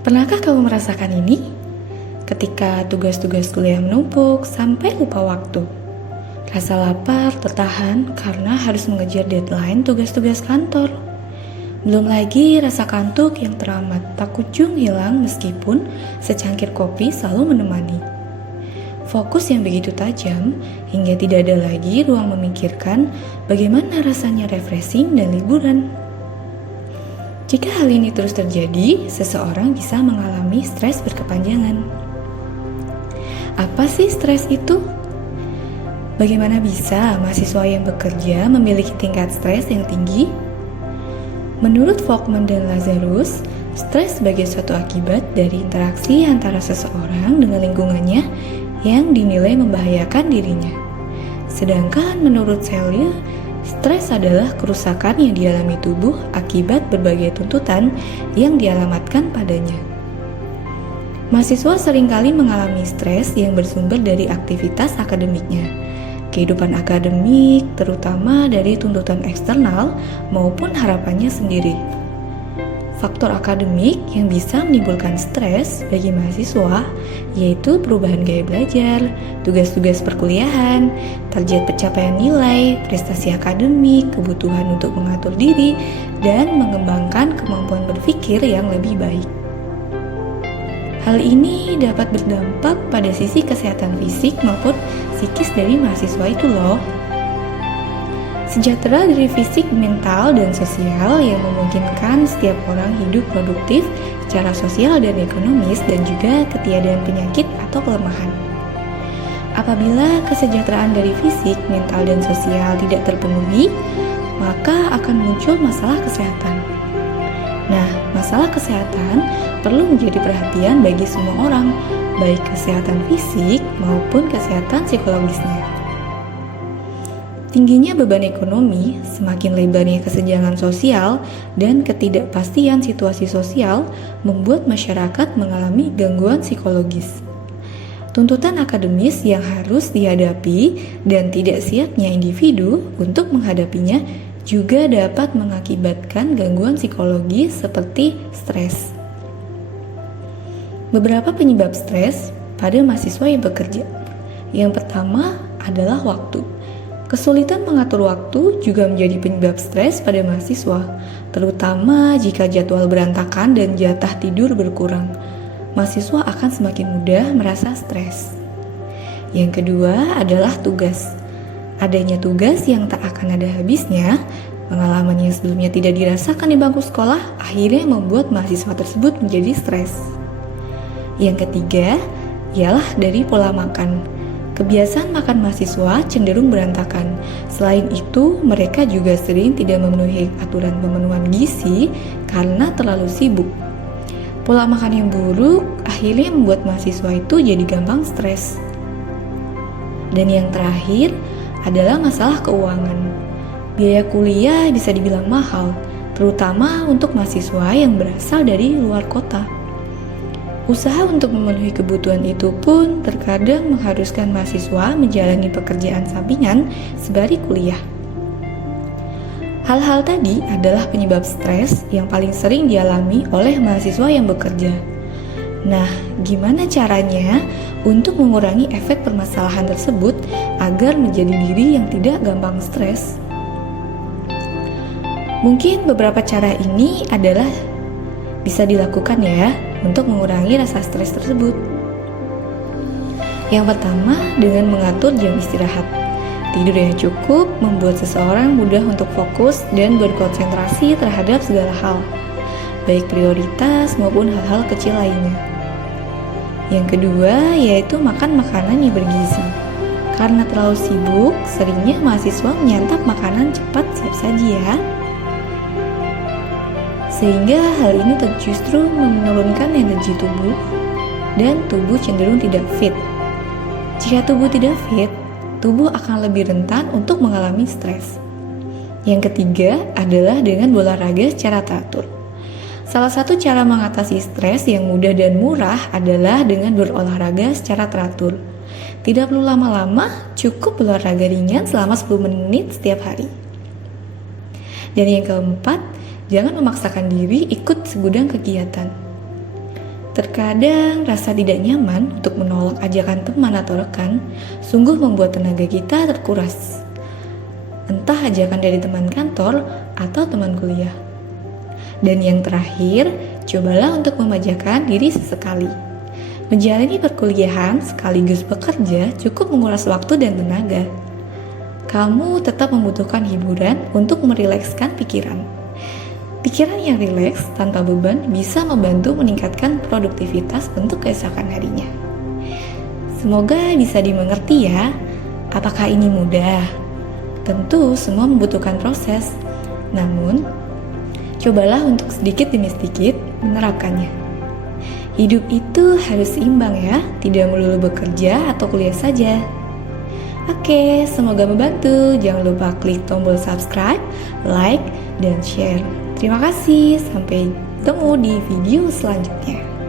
Pernahkah kamu merasakan ini? Ketika tugas-tugas kuliah menumpuk sampai lupa waktu. Rasa lapar tertahan karena harus mengejar deadline tugas-tugas kantor. Belum lagi rasa kantuk yang teramat tak kunjung hilang meskipun secangkir kopi selalu menemani. Fokus yang begitu tajam hingga tidak ada lagi ruang memikirkan bagaimana rasanya refreshing dan liburan. Jika hal ini terus terjadi, seseorang bisa mengalami stres berkepanjangan. Apa sih stres itu? Bagaimana bisa mahasiswa yang bekerja memiliki tingkat stres yang tinggi? Menurut Volkmann dan Lazarus, stres sebagai suatu akibat dari interaksi antara seseorang dengan lingkungannya yang dinilai membahayakan dirinya. Sedangkan menurut Celia, stres adalah kerusakan yang dialami tubuh akibat berbagai tuntutan yang dialamatkan padanya. Mahasiswa seringkali mengalami stres yang bersumber dari aktivitas akademiknya, kehidupan akademik, terutama dari tuntutan eksternal maupun harapannya sendiri. Faktor akademik yang bisa menimbulkan stres bagi mahasiswa yaitu perubahan gaya belajar, tugas-tugas perkuliahan, target pencapaian nilai, prestasi akademik, kebutuhan untuk mengatur diri, dan mengembangkan kemampuan berpikir yang lebih baik. Hal ini dapat berdampak pada sisi kesehatan fisik maupun psikis dari mahasiswa itu loh. Sejahtera dari fisik, mental, dan sosial yang memungkinkan setiap orang hidup produktif secara sosial dan ekonomis dan juga ketiadaan penyakit atau kelemahan. Apabila kesejahteraan dari fisik, mental, dan sosial tidak terpenuhi, maka akan muncul masalah kesehatan. Nah, masalah kesehatan perlu menjadi perhatian bagi semua orang, baik kesehatan fisik maupun kesehatan psikologisnya. Tingginya beban ekonomi, semakin lebarnya kesenjangan sosial, dan ketidakpastian situasi sosial membuat masyarakat mengalami gangguan psikologis. Tuntutan akademis yang harus dihadapi dan tidak siapnya individu untuk menghadapinya juga dapat mengakibatkan gangguan psikologis seperti stres. Beberapa penyebab stres pada mahasiswa yang bekerja. Yang pertama adalah waktu. Kesulitan mengatur waktu juga menjadi penyebab stres pada mahasiswa, terutama jika jadwal berantakan dan jatah tidur berkurang. Mahasiswa akan semakin mudah merasa stres. Yang kedua adalah tugas. Adanya tugas yang tak akan ada habisnya, pengalaman yang sebelumnya tidak dirasakan di bangku sekolah, akhirnya membuat mahasiswa tersebut menjadi stres. Yang ketiga, ialah dari pola makan. Kebiasaan makan mahasiswa cenderung berantakan. Selain itu, mereka juga sering tidak memenuhi aturan pemenuhan gizi karena terlalu sibuk. Pola makan yang buruk akhirnya membuat mahasiswa itu jadi gampang stres. Dan yang terakhir adalah masalah keuangan. Biaya kuliah bisa dibilang mahal, terutama untuk mahasiswa yang berasal dari luar kota. Usaha untuk memenuhi kebutuhan itu pun terkadang mengharuskan mahasiswa menjalani pekerjaan sampingan sembari kuliah. Hal-hal tadi adalah penyebab stres yang paling sering dialami oleh mahasiswa yang bekerja. Nah, gimana caranya untuk mengurangi efek permasalahan tersebut agar menjadi diri yang tidak gampang stres? Mungkin beberapa cara ini adalah bisa dilakukan ya untuk mengurangi rasa stres tersebut. Yang pertama, dengan mengatur jam istirahat. Tidur yang cukup membuat seseorang mudah untuk fokus dan berkonsentrasi terhadap segala hal, baik prioritas maupun hal-hal kecil lainnya. Yang kedua, yaitu makan makanan yang bergizi. Karena terlalu sibuk, seringnya mahasiswa menyantap makanan cepat siap saji ya. Sehingga hal ini justru menurunkan energi tubuh dan tubuh cenderung tidak fit. Jika tubuh tidak fit, tubuh akan lebih rentan untuk mengalami stres. Yang ketiga adalah dengan berolahraga secara teratur. Salah satu cara mengatasi stres yang mudah dan murah adalah dengan berolahraga secara teratur. Tidak perlu lama-lama, cukup berolahraga ringan selama 10 menit setiap hari. Dan yang keempat, jangan memaksakan diri ikut segudang kegiatan. Terkadang rasa tidak nyaman untuk menolak ajakan teman atau rekan sungguh membuat tenaga kita terkuras. Entah ajakan dari teman kantor atau teman kuliah. Dan yang terakhir, cobalah untuk memajakan diri sesekali. Menjalani perkuliahan sekaligus bekerja cukup menguras waktu dan tenaga. Kamu tetap membutuhkan hiburan untuk merilekskan pikiran. Pikiran yang rileks tanpa beban bisa membantu meningkatkan produktivitas untuk keesokan harinya. Semoga bisa dimengerti ya. Apakah ini mudah? Tentu semua membutuhkan proses. Namun, cobalah untuk sedikit demi sedikit menerapkannya. Hidup itu harus seimbang ya, tidak melulu bekerja atau kuliah saja. Oke, semoga membantu. Jangan lupa klik tombol subscribe, like, dan share. Terima kasih, sampai ketemu di video selanjutnya.